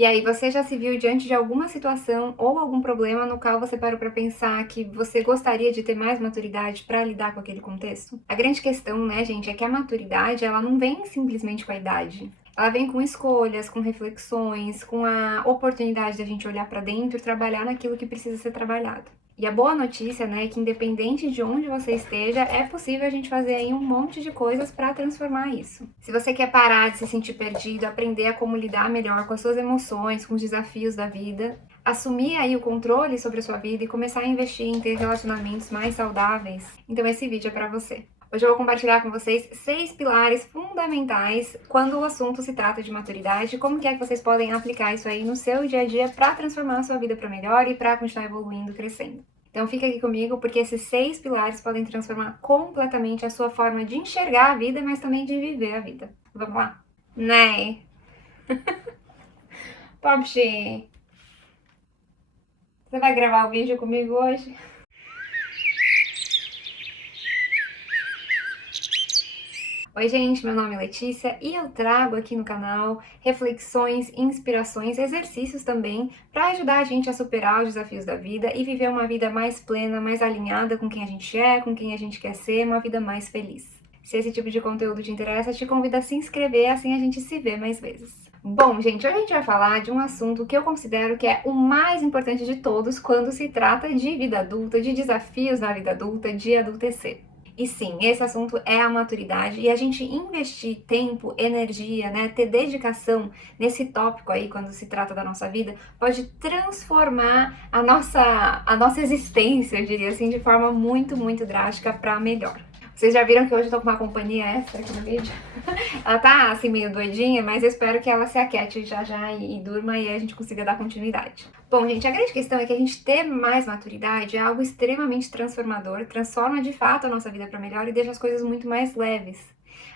E aí, você já se viu diante de alguma situação ou algum problema no qual você parou para pensar que você gostaria de ter mais maturidade para lidar com aquele contexto? A grande questão, né, gente, é que a maturidade, ela não vem simplesmente com a idade. Ela vem com escolhas, com reflexões, com a oportunidade da gente olhar para dentro e trabalhar naquilo que precisa ser trabalhado. E a boa notícia, né, é que independente de onde você esteja, é possível a gente fazer aí um monte de coisas para transformar isso. Se você quer parar de se sentir perdido, aprender a como lidar melhor com as suas emoções, com os desafios da vida, assumir aí o controle sobre a sua vida e começar a investir em ter relacionamentos mais saudáveis, então esse vídeo é para você. Hoje eu vou compartilhar com vocês 6 pilares fundamentais quando o assunto se trata de maturidade e como que é que vocês podem aplicar isso aí no seu dia a dia para transformar a sua vida para melhor e para continuar evoluindo, crescendo. Então fica aqui comigo porque esses 6 pilares podem transformar completamente a sua forma de enxergar a vida, mas também de viver a vida. Vamos lá? Né? Popchi, você vai gravar o vídeo comigo hoje? Oi gente, meu nome é Letícia e eu trago aqui no canal reflexões, inspirações, exercícios também para ajudar a gente a superar os desafios da vida e viver uma vida mais plena, mais alinhada com quem a gente é, com quem a gente quer ser, uma vida mais feliz. Se esse tipo de conteúdo te interessa, te convido a se inscrever, assim a gente se vê mais vezes. Bom, gente, hoje a gente vai falar de um assunto que eu considero que é o mais importante de todos quando se trata de vida adulta, de desafios na vida adulta, de adultecer. E sim, esse assunto é a maturidade e a gente investir tempo, energia, né, ter dedicação nesse tópico aí quando se trata da nossa vida, pode transformar a nossa existência, eu diria assim, de forma muito, muito drástica para melhor. Vocês já viram que hoje eu tô com uma companhia extra aqui no vídeo? Ela tá assim meio doidinha, mas eu espero que ela se aquiete já já e durma e a gente consiga dar continuidade. Bom, gente, a grande questão é que a gente ter mais maturidade é algo extremamente transformador, transforma de fato a nossa vida para melhor e deixa as coisas muito mais leves.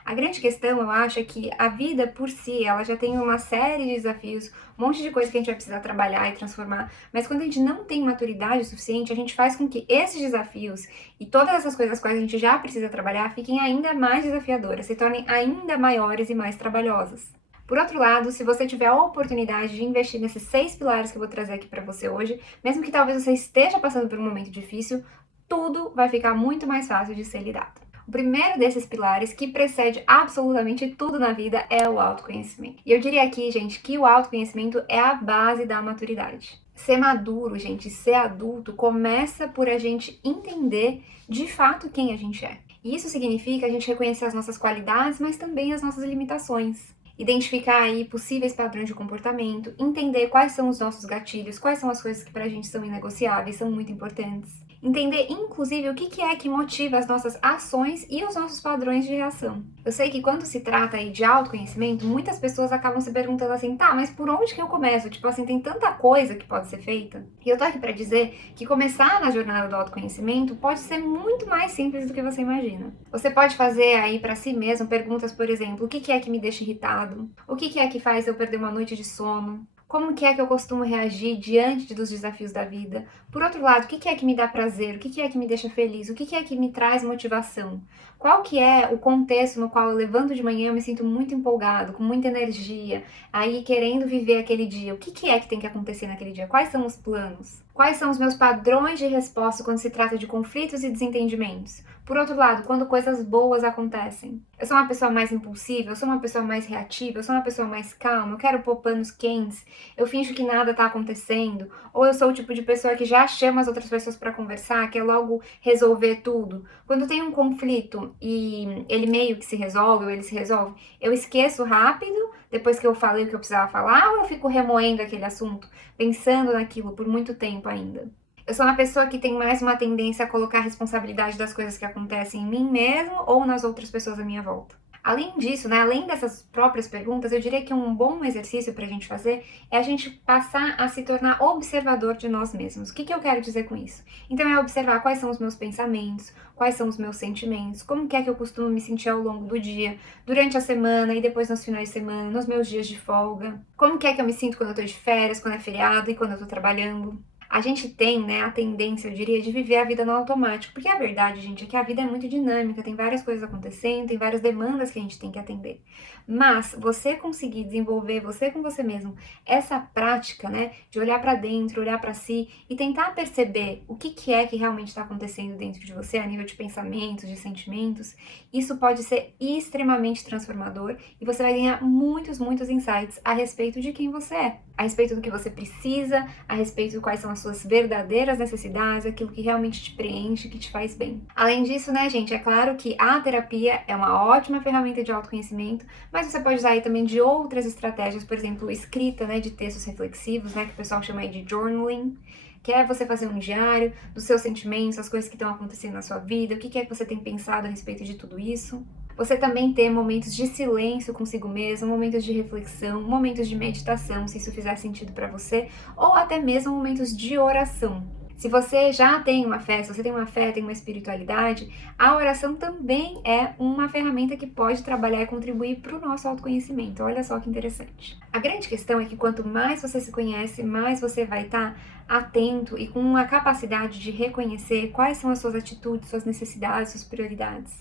A grande questão, eu acho, é que a vida por si, ela já tem uma série de desafios, um monte de coisa que a gente vai precisar trabalhar e transformar, mas quando a gente não tem maturidade suficiente, a gente faz com que esses desafios e todas essas coisas quais a gente já precisa trabalhar fiquem ainda mais desafiadoras, se tornem ainda maiores e mais trabalhosas. Por outro lado, se você tiver a oportunidade de investir nesses 6 pilares que eu vou trazer aqui para você hoje, mesmo que talvez você esteja passando por um momento difícil, tudo vai ficar muito mais fácil de ser lidado. O primeiro desses pilares, que precede absolutamente tudo na vida, é o autoconhecimento. E eu diria aqui, gente, que o autoconhecimento é a base da maturidade. Ser maduro, gente, ser adulto, começa por a gente entender de fato quem a gente é. E isso significa a gente reconhecer as nossas qualidades, mas também as nossas limitações. Identificar aí possíveis padrões de comportamento, entender quais são os nossos gatilhos, quais são as coisas que pra gente são inegociáveis, são muito importantes. Entender, inclusive, o que é que motiva as nossas ações e os nossos padrões de reação. Eu sei que quando se trata aí de autoconhecimento, muitas pessoas acabam se perguntando assim, tá, mas por onde que eu começo? Tipo assim, tem tanta coisa que pode ser feita. E eu tô aqui pra dizer que começar na jornada do autoconhecimento pode ser muito mais simples do que você imagina. Você pode fazer aí pra si mesmo perguntas, por exemplo, o que é que me deixa irritado? O que é que faz eu perder uma noite de sono? Como que é que eu costumo reagir diante dos desafios da vida? Por outro lado, o que é que me dá prazer? O que é que me deixa feliz? O que é que me traz motivação? Qual que é o contexto no qual eu levanto de manhã, eu me sinto muito empolgado, com muita energia, aí querendo viver aquele dia? O que é que tem que acontecer naquele dia? Quais são os planos? Quais são os meus padrões de resposta quando se trata de conflitos e desentendimentos? Por outro lado, quando coisas boas acontecem. Eu sou uma pessoa mais impulsiva, eu sou uma pessoa mais reativa, eu sou uma pessoa mais calma, eu quero pôr panos quentes, eu finjo que nada tá acontecendo, ou eu sou o tipo de pessoa que já chama as outras pessoas para conversar, quer logo resolver tudo. Quando tem um conflito e ele meio que se resolve, ou ele se resolve, eu esqueço rápido, depois que eu falei o que eu precisava falar, ou eu fico remoendo aquele assunto, pensando naquilo por muito tempo ainda. Eu sou uma pessoa que tem mais uma tendência a colocar a responsabilidade das coisas que acontecem em mim mesmo ou nas outras pessoas à minha volta. Além disso, né, além dessas próprias perguntas, eu diria que um bom exercício para a gente fazer é a gente passar a se tornar observador de nós mesmos. O que eu quero dizer com isso? Então é observar quais são os meus pensamentos, quais são os meus sentimentos, como que é que eu costumo me sentir ao longo do dia, durante a semana e depois nos finais de semana, nos meus dias de folga. Como que é que eu me sinto quando eu tô de férias, quando é feriado e quando eu tô trabalhando. A gente tem, né, a tendência, eu diria, de viver a vida no automático, porque a verdade, gente, é que a vida é muito dinâmica, tem várias coisas acontecendo, tem várias demandas que a gente tem que atender. Mas você conseguir desenvolver, você com você mesmo, essa prática, né, de olhar para dentro, olhar para si e tentar perceber o que que é que realmente está acontecendo dentro de você a nível de pensamentos, de sentimentos, isso pode ser extremamente transformador e você vai ganhar muitos, muitos insights a respeito de quem você é, a respeito do que você precisa, a respeito de quais são as suas verdadeiras necessidades, aquilo que realmente te preenche, que te faz bem. Além disso, né, gente, é claro que a terapia é uma ótima ferramenta de autoconhecimento, mas você pode usar aí também de outras estratégias, por exemplo, escrita, né, de textos reflexivos, né, que o pessoal chama aí de journaling, que é você fazer um diário dos seus sentimentos, as coisas que estão acontecendo na sua vida, o que é que você tem pensado a respeito de tudo isso. Você também ter momentos de silêncio consigo mesmo, momentos de reflexão, momentos de meditação, se isso fizer sentido para você, ou até mesmo momentos de oração. Se você já tem uma fé, se você tem uma fé, tem uma espiritualidade, a oração também é uma ferramenta que pode trabalhar e contribuir para o nosso autoconhecimento. Olha só que interessante. A grande questão é que quanto mais você se conhece, mais você vai estar atento e com a capacidade de reconhecer quais são as suas atitudes, suas necessidades, suas prioridades.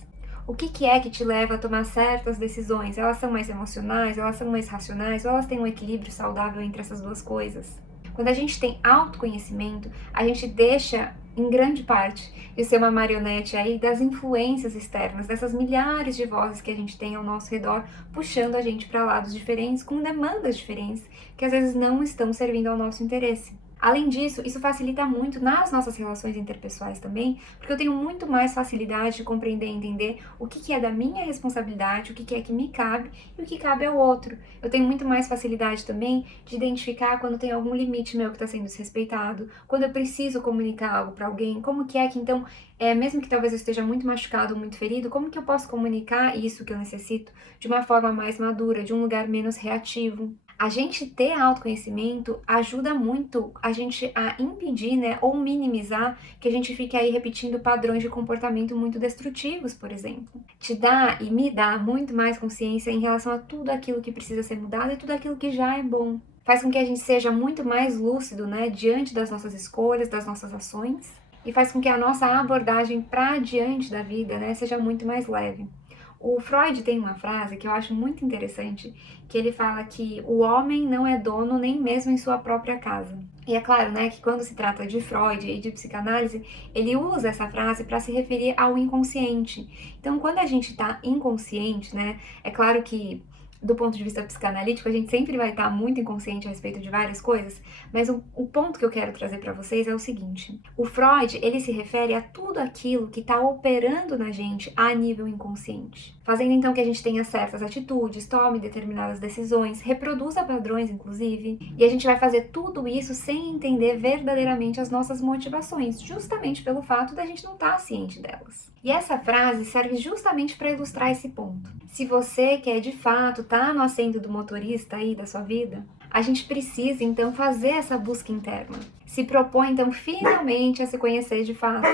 O que é que te leva a tomar certas decisões? Elas são mais emocionais, elas são mais racionais, ou elas têm um equilíbrio saudável entre essas duas coisas? Quando a gente tem autoconhecimento, a gente deixa, em grande parte, de ser uma marionete aí das influências externas, dessas milhares de vozes que a gente tem ao nosso redor, puxando a gente para lados diferentes, com demandas diferentes, que às vezes não estão servindo ao nosso interesse. Além disso, isso facilita muito nas nossas relações interpessoais também, porque eu tenho muito mais facilidade de compreender e entender o que é da minha responsabilidade, o que é que me cabe e o que cabe ao outro. Eu tenho muito mais facilidade também de identificar quando tem algum limite meu que está sendo desrespeitado, quando eu preciso comunicar algo para alguém, como que é que então, mesmo que talvez eu esteja muito machucado, muito ferido, como que eu posso comunicar isso que eu necessito de uma forma mais madura, de um lugar menos reativo. A gente ter autoconhecimento ajuda muito a gente a impedir, né, ou minimizar que a gente fique aí repetindo padrões de comportamento muito destrutivos, por exemplo. Te dá e me dá muito mais consciência em relação a tudo aquilo que precisa ser mudado e tudo aquilo que já é bom. Faz com que a gente seja muito mais lúcido, né, diante das nossas escolhas, das nossas ações, e faz com que a nossa abordagem para diante da vida, né, seja muito mais leve. O Freud tem uma frase que eu acho muito interessante, que ele fala que o homem não é dono nem mesmo em sua própria casa. E é claro, né, que quando se trata de Freud e de psicanálise, ele usa essa frase para se referir ao inconsciente. Então, quando a gente está inconsciente, né, é claro que do ponto de vista psicanalítico, a gente sempre vai estar muito inconsciente a respeito de várias coisas, mas o ponto que eu quero trazer para vocês é o seguinte: o Freud, ele se refere a tudo aquilo que está operando na gente a nível inconsciente, fazendo então que a gente tenha certas atitudes, tome determinadas decisões, reproduza padrões, inclusive, e a gente vai fazer tudo isso sem entender verdadeiramente as nossas motivações, justamente pelo fato da gente não estar ciente delas. E essa frase serve justamente para ilustrar esse ponto. Se você quer de fato estar no assento do motorista aí da sua vida, a gente precisa então fazer essa busca interna. Se propõe então finalmente a se conhecer de fato.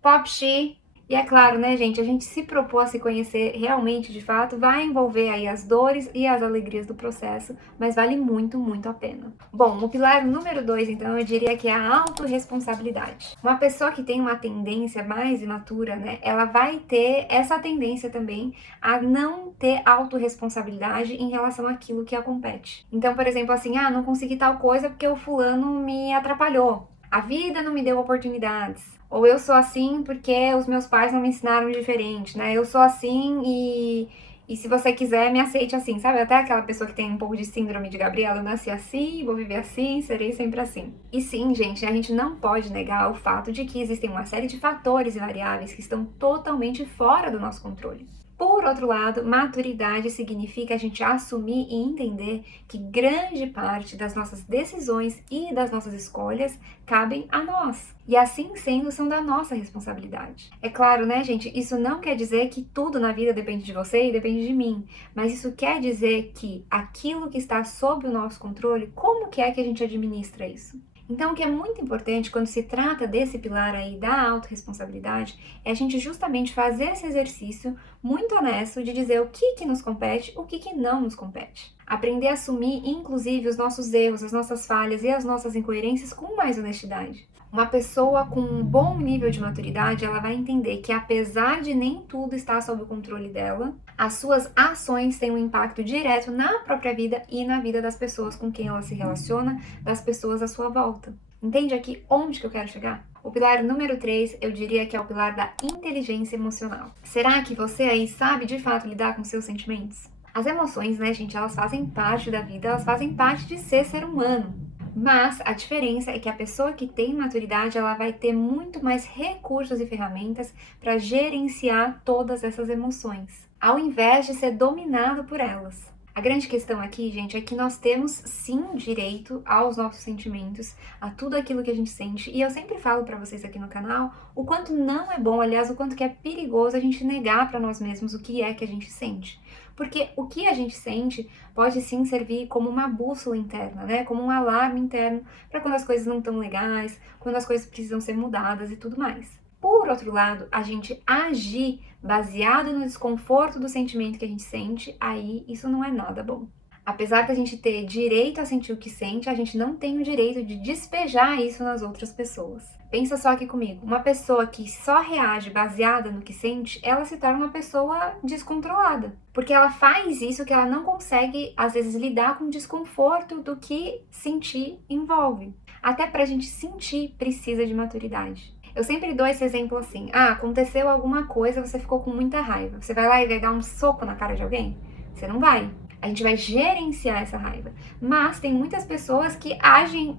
Pop Xi. E é claro, né, gente, a gente se propor a se conhecer realmente de fato vai envolver aí as dores e as alegrias do processo, mas vale muito, muito a pena. Bom, o pilar número 2, então, eu diria que é a autorresponsabilidade. Uma pessoa que tem uma tendência mais imatura, né, ela vai ter essa tendência também a não ter autorresponsabilidade em relação àquilo que a compete. Então, por exemplo, assim, não consegui tal coisa porque o fulano me atrapalhou. A vida não me deu oportunidades. Ou eu sou assim porque os meus pais não me ensinaram diferente, né? Eu sou assim e se você quiser, me aceite assim, sabe? Até aquela pessoa que tem um pouco de síndrome de Gabriela, eu nasci assim, vou viver assim, serei sempre assim. E sim, gente, a gente não pode negar o fato de que existem uma série de fatores e variáveis que estão totalmente fora do nosso controle. Por outro lado, maturidade significa a gente assumir e entender que grande parte das nossas decisões e das nossas escolhas cabem a nós. E assim sendo, são da nossa responsabilidade. É claro, né, gente? Isso não quer dizer que tudo na vida depende de você e depende de mim. Mas isso quer dizer que aquilo que está sob o nosso controle, como que é que a gente administra isso? Então, o que é muito importante quando se trata desse pilar aí da autorresponsabilidade é a gente justamente fazer esse exercício muito honesto de dizer o que nos compete, o que não nos compete. Aprender a assumir, inclusive, os nossos erros, as nossas falhas e as nossas incoerências com mais honestidade. Uma pessoa com um bom nível de maturidade, ela vai entender que apesar de nem tudo estar sob o controle dela, as suas ações têm um impacto direto na própria vida e na vida das pessoas com quem ela se relaciona, das pessoas à sua volta. Entende aqui onde que eu quero chegar? O pilar número 3, eu diria que é o pilar da inteligência emocional. Será que você aí sabe de fato lidar com seus sentimentos? As emoções, né, gente, elas fazem parte da vida, elas fazem parte de ser humano. Mas a diferença é que a pessoa que tem maturidade, ela vai ter muito mais recursos e ferramentas para gerenciar todas essas emoções, ao invés de ser dominado por elas. A grande questão aqui, gente, é que nós temos sim direito aos nossos sentimentos, a tudo aquilo que a gente sente, e eu sempre falo para vocês aqui no canal o quanto não é bom, aliás, o quanto que é perigoso a gente negar para nós mesmos o que é que a gente sente. Porque o que a gente sente pode sim servir como uma bússola interna, né? Como um alarme interno para quando as coisas não estão legais, quando as coisas precisam ser mudadas e tudo mais. Por outro lado, a gente agir baseado no desconforto do sentimento que a gente sente, aí isso não é nada bom. Apesar da gente ter direito a sentir o que sente, a gente não tem o direito de despejar isso nas outras pessoas. Pensa só aqui comigo, uma pessoa que só reage baseada no que sente, ela se torna uma pessoa descontrolada. Porque ela faz isso que ela não consegue, às vezes, lidar com o desconforto do que sentir envolve. Até pra gente sentir, precisa de maturidade. Eu sempre dou esse exemplo assim, aconteceu alguma coisa, você ficou com muita raiva. Você vai lá e vai dar um soco na cara de alguém? Você não vai. A gente vai gerenciar essa raiva. Mas tem muitas pessoas que agem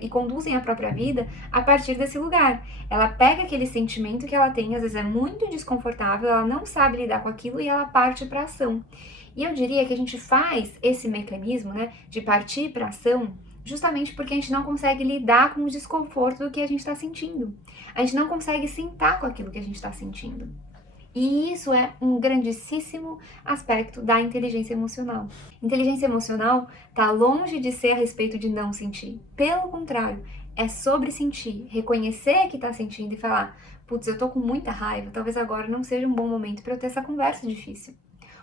e conduzem a própria vida a partir desse lugar. Ela pega aquele sentimento que ela tem, às vezes é muito desconfortável, ela não sabe lidar com aquilo e ela parte para ação. E eu diria que a gente faz esse mecanismo, né, de partir para ação, justamente porque a gente não consegue lidar com o desconforto do que a gente está sentindo. A gente não consegue sentar com aquilo que a gente está sentindo. E isso é um grandíssimo aspecto da inteligência emocional. Inteligência emocional está longe de ser a respeito de não sentir. Pelo contrário, é sobre sentir, reconhecer que está sentindo e falar: putz, eu tô com muita raiva, talvez agora não seja um bom momento para eu ter essa conversa difícil.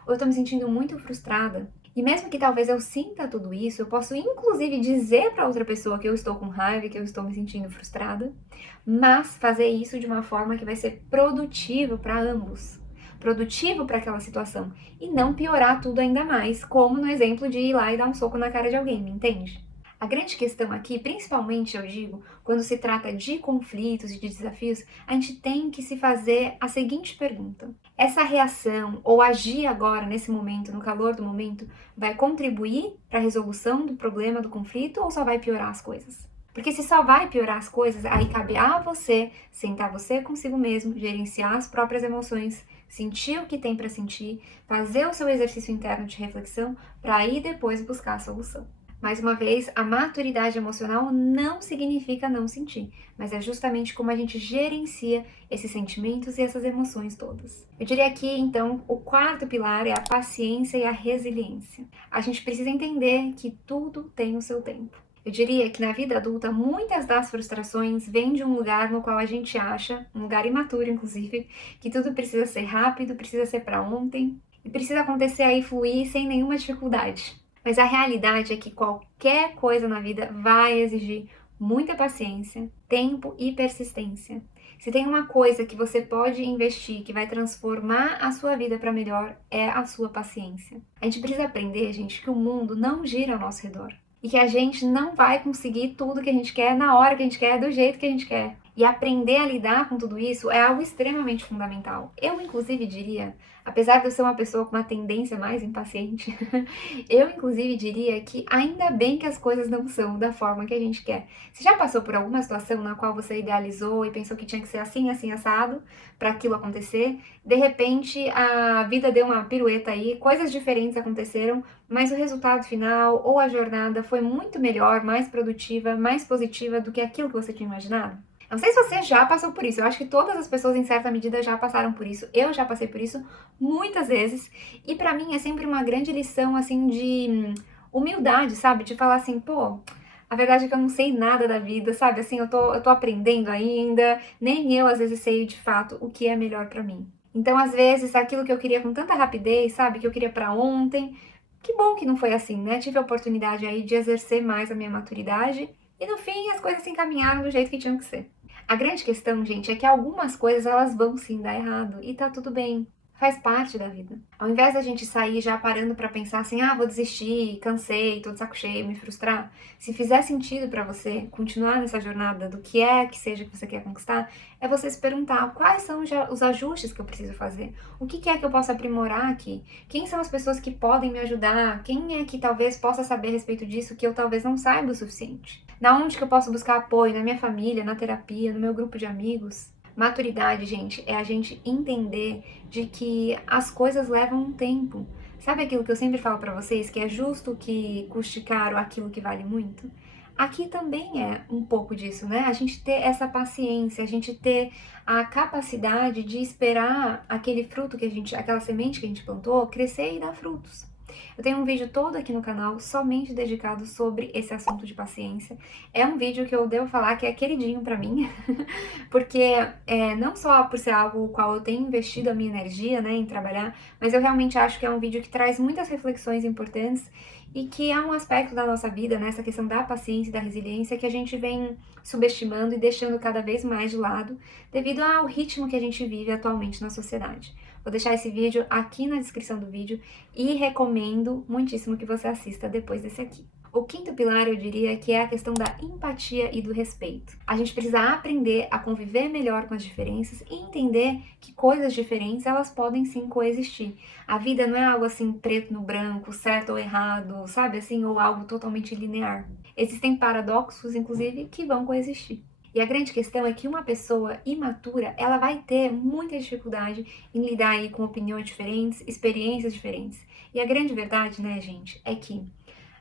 Ou eu tô me sentindo muito frustrada. E mesmo que talvez eu sinta tudo isso, eu posso inclusive dizer para outra pessoa que eu estou com raiva e que eu estou me sentindo frustrada, mas fazer isso de uma forma que vai ser produtivo para ambos, produtivo para aquela situação, e não piorar tudo ainda mais, como no exemplo de ir lá e dar um soco na cara de alguém, me entende? A grande questão aqui, principalmente eu digo, quando se trata de conflitos e de desafios, a gente tem que se fazer a seguinte pergunta: essa reação ou agir agora, nesse momento, no calor do momento, vai contribuir para a resolução do problema, do conflito, ou só vai piorar as coisas? Porque se só vai piorar as coisas, aí cabe a você sentar você consigo mesmo, gerenciar as próprias emoções, sentir o que tem para sentir, fazer o seu exercício interno de reflexão, para aí depois buscar a solução. Mais uma vez, a maturidade emocional não significa não sentir, mas é justamente como a gente gerencia esses sentimentos e essas emoções todas. Eu diria aqui, então, o quarto pilar é a paciência e a resiliência. A gente precisa entender que tudo tem o seu tempo. Eu diria que na vida adulta, muitas das frustrações vêm de um lugar no qual a gente acha, um lugar imaturo inclusive, que tudo precisa ser rápido, precisa ser para ontem, e precisa acontecer aí, fluir sem nenhuma dificuldade. Mas a realidade é que qualquer coisa na vida vai exigir muita paciência, tempo e persistência. Se tem uma coisa que você pode investir que vai transformar a sua vida para melhor, é a sua paciência. A gente precisa aprender, gente, que o mundo não gira ao nosso redor. E que a gente não vai conseguir tudo que a gente quer na hora que a gente quer, do jeito que a gente quer. E aprender a lidar com tudo isso é algo extremamente fundamental. Eu, inclusive, diria, apesar de eu ser uma pessoa com uma tendência mais impaciente, eu, inclusive, diria que ainda bem que as coisas não são da forma que a gente quer. Você já passou por alguma situação na qual você idealizou e pensou que tinha que ser assim, assim, assado, para aquilo acontecer? De repente, a vida deu uma pirueta aí, coisas diferentes aconteceram, mas o resultado final ou a jornada foi muito melhor, mais produtiva, mais positiva do que aquilo que você tinha imaginado? Não sei se você já passou por isso, eu acho que todas as pessoas em certa medida já passaram por isso, eu já passei por isso muitas vezes, e pra mim é sempre uma grande lição, assim, de humildade, sabe? De falar assim, pô, a verdade é que eu não sei nada da vida, sabe? Assim, eu tô aprendendo ainda, nem eu às vezes sei de fato o que é melhor pra mim. Então, às vezes, aquilo que eu queria com tanta rapidez, sabe? Que eu queria pra ontem, Que bom que não foi assim, né? Tive a oportunidade aí de exercer mais a minha maturidade e no fim as coisas se encaminharam do jeito que tinham que ser. A grande questão, gente, é que algumas coisas elas vão sim dar errado e tá tudo bem. Faz parte da vida. Ao invés da gente sair já parando pra pensar assim, ah, vou desistir, cansei, tô de saco cheio, me frustrar. Se fizer sentido pra você continuar nessa jornada do que é que seja que você quer conquistar, é você se perguntar quais são os ajustes que eu preciso fazer. O que é que eu posso aprimorar aqui? Quem são as pessoas que podem me ajudar? Quem é que talvez possa saber a respeito disso que eu talvez não saiba o suficiente? Na onde que eu posso buscar apoio? Na minha família, na terapia, no meu grupo de amigos? Maturidade, gente, é a gente entender de que as coisas levam um tempo. Sabe aquilo que eu sempre falo pra vocês, que é justo que custe caro aquilo que vale muito? Aqui também é um pouco disso, né? A gente ter essa paciência, a gente ter a capacidade de esperar aquele fruto que a gente, aquela semente que a gente plantou, crescer e dar frutos. Eu tenho um vídeo todo aqui no canal somente dedicado sobre esse assunto de paciência. É um vídeo que eu devo falar que é queridinho pra mim, porque não só por ser algo o qual eu tenho investido a minha energia, né, em trabalhar, mas eu realmente acho que é um vídeo que traz muitas reflexões importantes e que é um aspecto da nossa vida, né, essa questão da paciência e da resiliência que a gente vem subestimando e deixando cada vez mais de lado devido ao ritmo que a gente vive atualmente na sociedade. Vou deixar esse vídeo aqui na descrição do vídeo e recomendo muitíssimo que você assista depois desse aqui. O quinto pilar, eu diria, que é a questão da empatia e do respeito. A gente precisa aprender a conviver melhor com as diferenças e entender que coisas diferentes, elas podem sim coexistir. A vida não é algo assim preto no branco, certo ou errado, sabe assim, ou algo totalmente linear. Existem paradoxos, inclusive, que vão coexistir. E a grande questão é que uma pessoa imatura, ela vai ter muita dificuldade em lidar aí com opiniões diferentes, experiências diferentes. E a grande verdade, né, gente, é que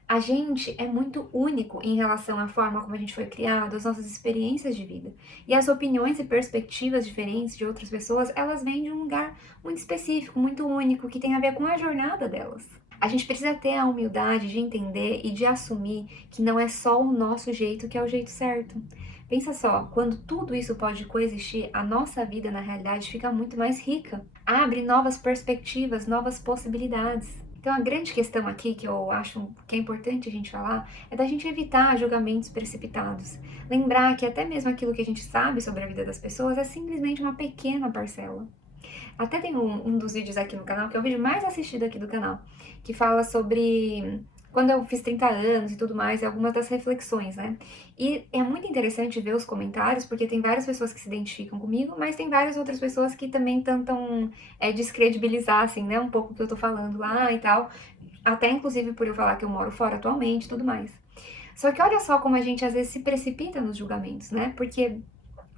a gente é muito único em relação à forma como a gente foi criado, às nossas experiências de vida. E as opiniões e perspectivas diferentes de outras pessoas, elas vêm de um lugar muito específico, muito único, que tem a ver com a jornada delas. A gente precisa ter a humildade de entender e de assumir que não é só o nosso jeito que é o jeito certo. Pensa só, quando tudo isso pode coexistir, a nossa vida na realidade fica muito mais rica. Abre novas perspectivas, novas possibilidades. Então a grande questão aqui que eu acho que é importante a gente falar é da gente evitar julgamentos precipitados. Lembrar que até mesmo aquilo que a gente sabe sobre a vida das pessoas é simplesmente uma pequena parcela. Até tem um dos vídeos aqui no canal, que é o vídeo mais assistido aqui do canal, que fala sobre quando eu fiz 30 anos e tudo mais, e algumas das reflexões, né? E é muito interessante ver os comentários, porque tem várias pessoas que se identificam comigo, mas tem várias outras pessoas que também tentam descredibilizar, assim, né? Um pouco o que eu tô falando lá e tal. Até inclusive por eu falar que eu moro fora atualmente e tudo mais. Só que olha só como a gente às vezes se precipita nos julgamentos, né? Porque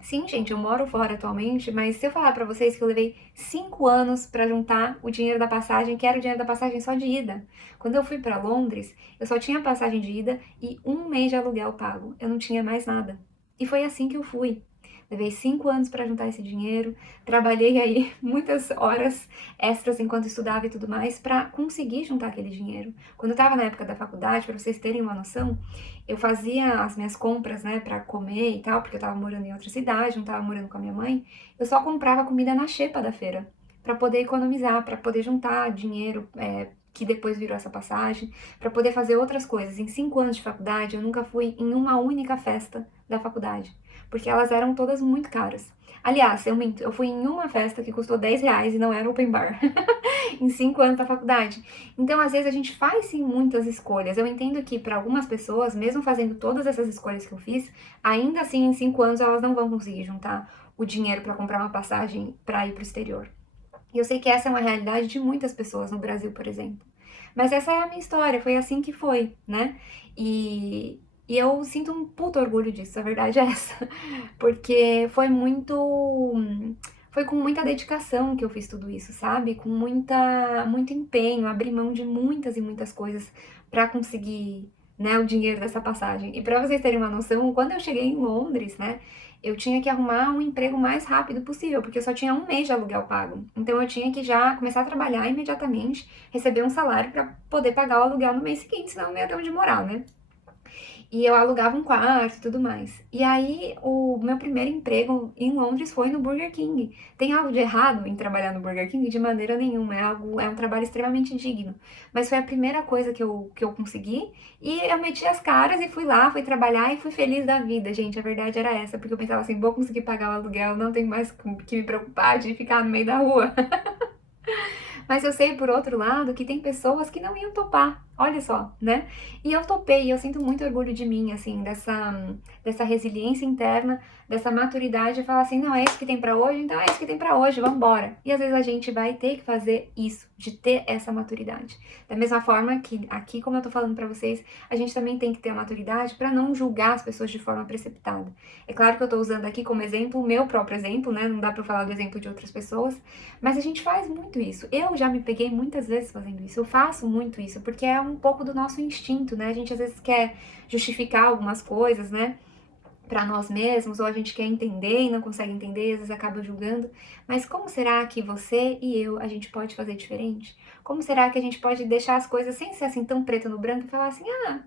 sim, gente, eu moro fora atualmente, mas se eu falar pra vocês que eu levei 5 anos pra juntar o dinheiro da passagem, que era o dinheiro da passagem só de ida. Quando eu fui pra Londres, eu só tinha passagem de ida e 1 mês de aluguel pago. Eu não tinha mais nada. E foi assim que eu fui. Levei 5 anos para juntar esse dinheiro, trabalhei aí muitas horas extras enquanto estudava e tudo mais para conseguir juntar aquele dinheiro. Quando eu estava na época da faculdade, para vocês terem uma noção, eu fazia as minhas compras, né, para comer e tal, porque eu estava morando em outra cidade, não estava morando com a minha mãe. Eu só comprava comida na xepa da feira para poder economizar, para poder juntar dinheiro, que depois virou essa passagem, para poder fazer outras coisas. Em 5 anos de faculdade, eu nunca fui em uma única festa da faculdade, porque elas eram todas muito caras. Aliás, eu minto, eu fui em uma festa que custou R$ 10 e não era open bar, em 5 anos da faculdade. Então, às vezes, a gente faz sim muitas escolhas. Eu entendo que para algumas pessoas, mesmo fazendo todas essas escolhas que eu fiz, ainda assim, em 5 anos, elas não vão conseguir juntar o dinheiro para comprar uma passagem para ir para o exterior. E eu sei que essa é uma realidade de muitas pessoas no Brasil, por exemplo. Mas essa é a minha história, foi assim que foi, né? E eu sinto um puto orgulho disso, a verdade é essa. Porque foi muito. Foi com muita dedicação que eu fiz tudo isso, sabe? Com muito empenho, abri mão de muitas e muitas coisas pra conseguir, né, o dinheiro dessa passagem. E pra vocês terem uma noção, quando eu cheguei em Londres, né, eu tinha que arrumar um emprego o mais rápido possível, porque eu só tinha 1 mês de aluguel pago. Então eu tinha que já começar a trabalhar imediatamente, receber um salário pra poder pagar o aluguel no mês seguinte, senão não ia ter onde morar, né? E eu alugava um quarto e tudo mais. E aí, o meu primeiro emprego em Londres foi no Burger King. Tem algo de errado em trabalhar no Burger King? De maneira nenhuma. É um trabalho extremamente digno. Mas foi a primeira coisa que eu consegui. E eu meti as caras e fui lá, fui trabalhar e fui feliz da vida, gente. A verdade era essa, porque eu pensava assim, vou conseguir pagar o aluguel, não tenho mais que me preocupar de ficar no meio da rua. Mas eu sei, por outro lado, que tem pessoas que não iam topar, olha só, né? E eu topei, e eu sinto muito orgulho de mim, assim, dessa resiliência interna, dessa maturidade de falar assim, não, é isso que tem pra hoje, então é isso que tem pra hoje, vamos embora. E às vezes a gente vai ter que fazer isso, de ter essa maturidade. Da mesma forma que aqui, como eu tô falando pra vocês, a gente também tem que ter a maturidade pra não julgar as pessoas de forma precipitada. É claro que eu tô usando aqui como exemplo o meu próprio exemplo, né? Não dá pra eu falar do exemplo de outras pessoas, mas a gente faz muito isso. Eu já me peguei muitas vezes fazendo isso. Eu faço muito isso, porque é um pouco do nosso instinto, né? A gente às vezes quer justificar algumas coisas, né? Para nós mesmos, ou a gente quer entender e não consegue entender, às vezes acaba julgando. Mas como será que você e eu, a gente pode fazer diferente? Como será que a gente pode deixar as coisas sem ser assim tão preto no branco e falar assim, ah,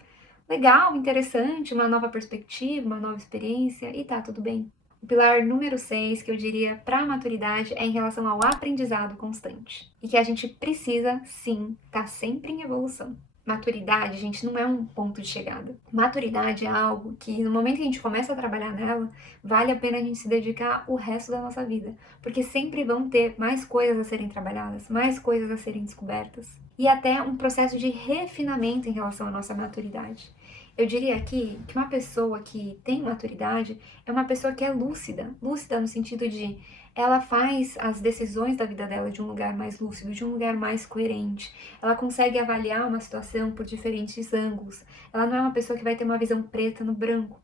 legal, interessante, uma nova perspectiva, uma nova experiência, e tá tudo bem. O pilar número 6 que eu diria para a maturidade é em relação ao aprendizado constante. E que a gente precisa, sim, estar sempre em evolução. Maturidade, gente, não é um ponto de chegada. Maturidade é algo que, no momento que a gente começa a trabalhar nela, vale a pena a gente se dedicar o resto da nossa vida. Porque sempre vão ter mais coisas a serem trabalhadas, mais coisas a serem descobertas. E até um processo de refinamento em relação à nossa maturidade. Eu diria aqui que uma pessoa que tem maturidade é uma pessoa que é lúcida. Lúcida no sentido de ela faz as decisões da vida dela de um lugar mais lúcido, de um lugar mais coerente. Ela consegue avaliar uma situação por diferentes ângulos. Ela não é uma pessoa que vai ter uma visão preta no branco.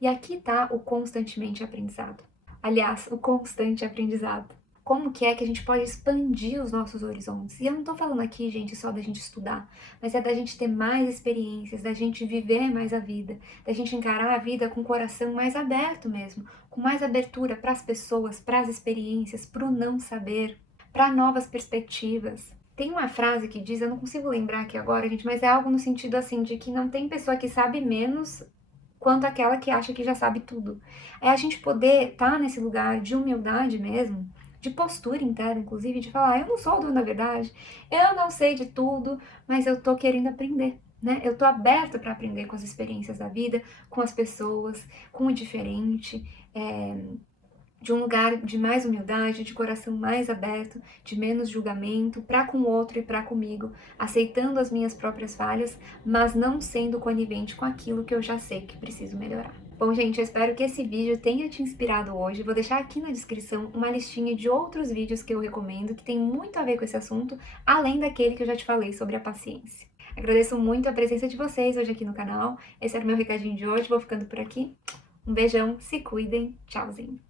E aqui está o constantemente aprendizado. Aliás, o constante aprendizado. Como que é que a gente pode expandir os nossos horizontes? E eu não tô falando aqui, gente, só da gente estudar, mas é da gente ter mais experiências, da gente viver mais a vida, da gente encarar a vida com o coração mais aberto mesmo, com mais abertura para as pessoas, para as experiências, para o não saber, para novas perspectivas. Tem uma frase que diz, eu não consigo lembrar aqui agora, gente, mas é algo no sentido assim de que não tem pessoa que sabe menos quanto aquela que acha que já sabe tudo. É a gente poder estar nesse lugar de humildade mesmo, de postura interna, inclusive, de falar, eu não sou o dono da verdade, eu não sei de tudo, mas eu tô querendo aprender, né? Eu tô aberta para aprender com as experiências da vida, com as pessoas, com o diferente, de um lugar de mais humildade, de coração mais aberto, de menos julgamento, para com o outro e para comigo, aceitando as minhas próprias falhas, mas não sendo conivente com aquilo que eu já sei que preciso melhorar. Bom, gente, eu espero que esse vídeo tenha te inspirado hoje. Vou deixar aqui na descrição uma listinha de outros vídeos que eu recomendo, que tem muito a ver com esse assunto, além daquele que eu já te falei sobre a paciência. Agradeço muito a presença de vocês hoje aqui no canal. Esse era o meu recadinho de hoje, vou ficando por aqui. Um beijão, se cuidem, tchauzinho!